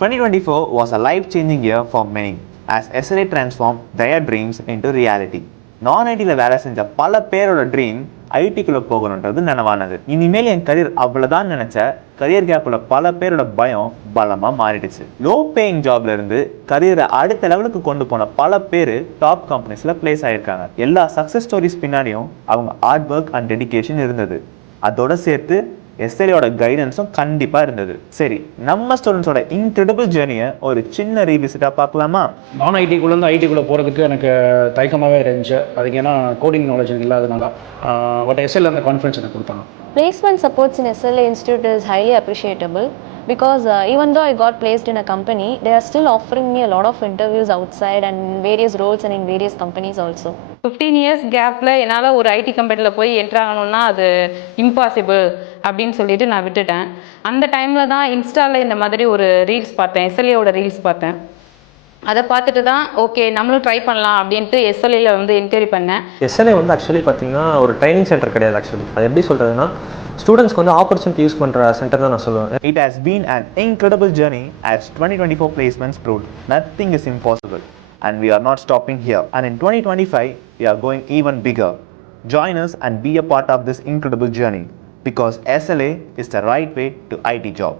2024 was a life-changing year for many as SLA transformed their dreams into reality. நான்-ஐடியில் வேலை செஞ்ச பல பேரோட dream ஐடிக்குள்ளே போகணுன்றது நனவானது. இனிமேல் என் கரியர் அவ்வளோதான் நினச்ச கரியர் கேப்பில் பல பேரோட பயம் பலமாக மாறிடுச்சு. லோ பேயிங் ஜாப்ல இருந்து கரியரை அடுத்த லெவலுக்கு கொண்டு போன பல பேர் டாப் கம்பெனிஸில் பிளேஸ் ஆகியிருக்காங்க. எல்லா சக்ஸஸ் ஸ்டோரிஸ் பின்னாடியும் அவங்க ஹார்ட் ஒர்க் அண்ட் டெடிகேஷன் இருந்தது. அதோட சேர்த்து எஸ்எல்ஏயோட கைடன்ஸும் கண்டிப்பாக இருந்தது. சரி, நம்ம ஸ்டூடெண்ட்ஸோட இன்க்ரெடிபிள் ஜேர்னியை ஒரு சின்ன ரீவிசிட்டாக பார்க்கலாமா? நான் ஐடிக்குள்ளேருந்து ஐடிக்குள்ளே போகிறதுக்கு எனக்கு தயக்கமாகவே இருந்துச்சு. அதுக்கு ஏன்னா கோடிங் நாலேஜ் இல்லாதனால. பட் எஸ்எல்ஏ அந்த கான்ஃபிடன்ஸ் எனக்கு கொடுத்தாங்க. Placement supports in SLA Institute is highly appreciable because even though I got placed in a company, they are still offering me a lot of interviews outside and various roles and in various companies also. 15 years கேப்பில் என்னால் ஒரு ID கம்பெனியில் போய் enter ஆகணும்னா அது impossible அப்படின்னு சொல்லிட்டு நான் விட்டுட்டேன். அந்த டைமில் தான் இன்ஸ்டாவில் இந்த மாதிரி ஒரு ரீல்ஸ் பார்த்தேன், எஸ்எல்ஏவோட ரீல்ஸ் பார்த்தேன். அதை பார்த்துட்டு தான் ஓகே நம்மளும் ட்ரை பண்ணலாம் அப்படின்ட்டு எஸ்எல்ஏல வந்து என்கொயரி பண்ணேன். எஸ்எல்ஏ வந்து ஆக்சுவலி பார்த்தீங்கன்னா ஒரு ட்ரைனிங் சென்டர் கிடையாது. ஆக்சுவலி அது எப்படி சொல்கிறதுனா ஸ்டூடெண்ட்ஸ்க்கு வந்து ஆப்பர்ச்சுனிட்டி யூஸ் பண்ணுற சென்டர் தான் நான் சொல்லுவேன். It has been an incredible journey as 2024 placements proved nothing is impossible and we are not stopping here, and in 2025 we are going even bigger. Join us and be a part of this incredible journey because SLA is the right way to IT job.